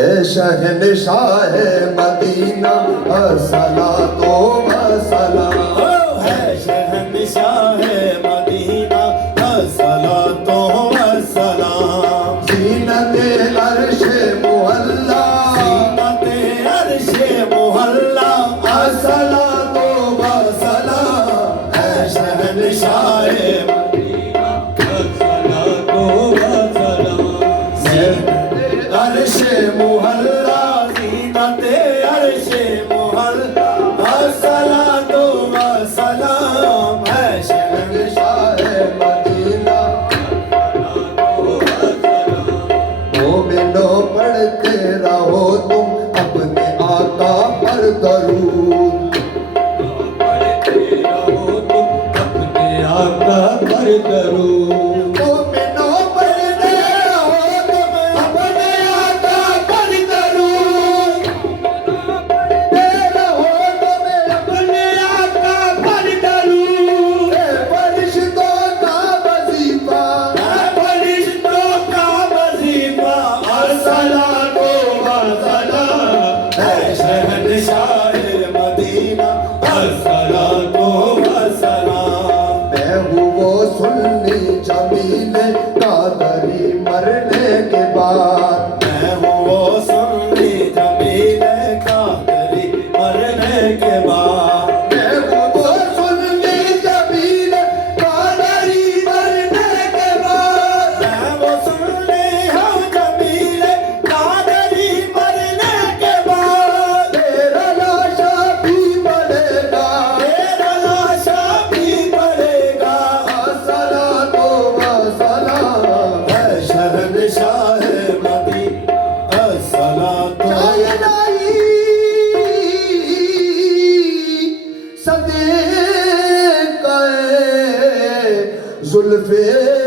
اے شہنشاہ مدینہ الصلاۃ و سلام، ہے شہنشاہ مدینہ الصلاۃ و سلام، زینت عرش محلہ، زینت عرش محلہ الصلاۃ و سلام، ہے شہنشاہ مدینہ الصلاۃ و سلام، عرش محلہ، زینت عرش محلہ الصلاۃ و سلام، ہے شہنشاہ مدینہ، مومنو پڑھتے رہو تم اپنے آقا پر درود، پڑھتے رہو تم اپنے آقا پر درود، مومنو پڑھتے رہو تم اپنے آقا پر درود، پڑھتے رہو تم اپنے آقا پر درود، اے فرشتوں کا وظیفہ، فرشتوں کا وظیفہ الصلاۃ و سلام، ہے شہنشاہ مدینہ الصلاۃ و سلام، میں ہوں وہ سنی جمیل قادری مرنے کے بعد، میں ہوں وہ سنی جمیل قادری مرنے کے بعد، میں ہوں وہ سنی جمیل قادری مرنے کے بعد، میں وہ سنی ہوں جمیل قادری مرنے کے بعد، تیرا لاشا بھی بڑھے گا، تیرا لاشا بھی پڑے گا، الصلاۃ و سلام، ہے شہنشاہ مدینہ الصلاۃ و چاہے لائی صدیق زلفِ